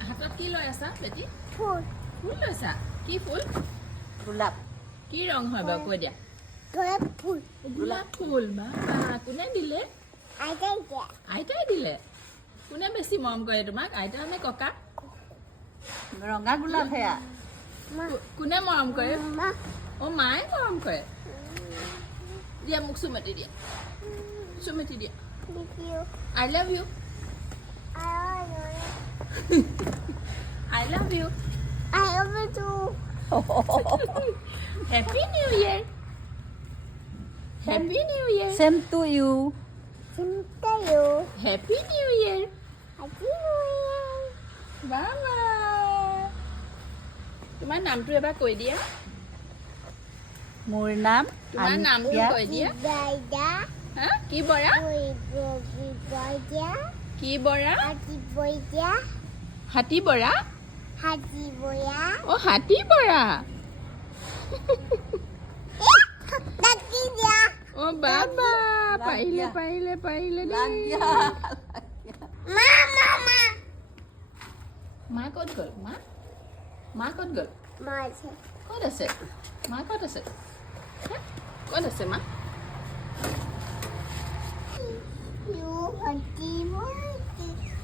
হাতত কি লৈ আছা বেটি ফুল ফুল লৈছা কি ফুল গোলাপ কি ৰং হয় বাৰু কৈ দিয়া গোলাপ ফুল গোলাপ ফুল বা কোনে দিলে আইতাই দিয়া আইতাই দিলে কোনে বেছি মৰম কৰে তোমাক আইতা নে ককা ৰঙা গোলাপ সেয়া মা কোনে মৰম কৰে মা অ মায়ে মৰম কৰে দিয়া মোক চুমতি দিয়া চুমতি দিয়া দেখিও I love you I love you I over to happy new year happy new year same to you Sintayo. Happy new year Happy New Year. বাবা তোমাৰ নামটো এবাৰ কৈ দিয়া মোৰ নাম তোমাৰ নামটো আনিকা কৈ দিয়া Dada. হা কি বৰা Boya. কি বৰা Hati Boya. হাতী বৰা Hati Boya. অ হাতী বৰা Lagi dia. অ বাবা পাৰিলে দিয়া। পাৰিলে পাৰিলে লাগ দেই দিয়া Mama. মা ক'ত গ'ল মা ক'ত গ'ল Mama. ক'ত আছে মা ক'ত আছে হা? ক'ত আছে মা You Hati Boya.